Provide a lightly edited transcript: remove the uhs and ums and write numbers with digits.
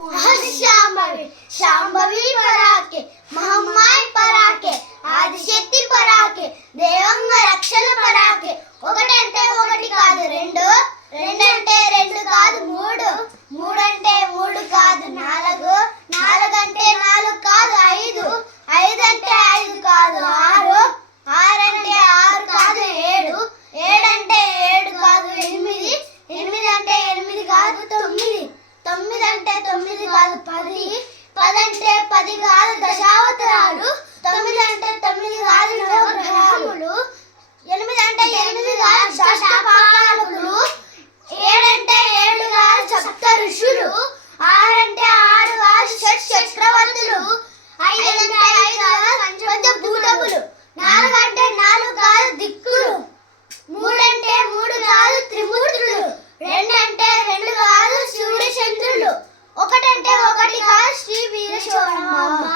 శాంభవి శాంభవి పరాకే మహమ్మాయి పరాకే ఆదిశక్తి పరాకే దేవంగ రక్షణ పరాకే ఒకటంటే ఒకటి కాదు రెండు రెండంటే రెండు కాదు మూడు మూడంటే మూడు కాదు నాలుగు నాలుగంటే నాలుగు కాదు ఐదు ఐదంటే ఐదు కాదు ఆరు ఆరంటే ఆరు కాదు ఏడు ఏడంటే ఏడు కాదు ఎనిమిది ఎనిమిది అంటే ఎనిమిది కాదు తొమ్మిది తొమ్మిది అంటే తొమ్మిది కాదు పది పదంటే పది కాదు దశావతారాలు తొమ్మిది అంటే తొమ్మిది కాదు నవగ్రహములు ఎనిమిది అంటే ఎనిమిది కాదు దశపాలకులు ఏడంటే ఏడు కాదు సప్త ఋషులు ఆరంటే ఆరు కాదు షట్ చక్రవర్తులు ఐదంటే ఐదు కాదు పంచభూతములు నాలుగంటే నాలుగు కాదు దిక్కులు మూడంటే మూడు కాదు త్రిమూర్తులు రెండంటే రెండు కాదు సూర్య చంద్రులు ఒకటంటే ఒకటి కాదు శ్రీ వీరశోరమ్మ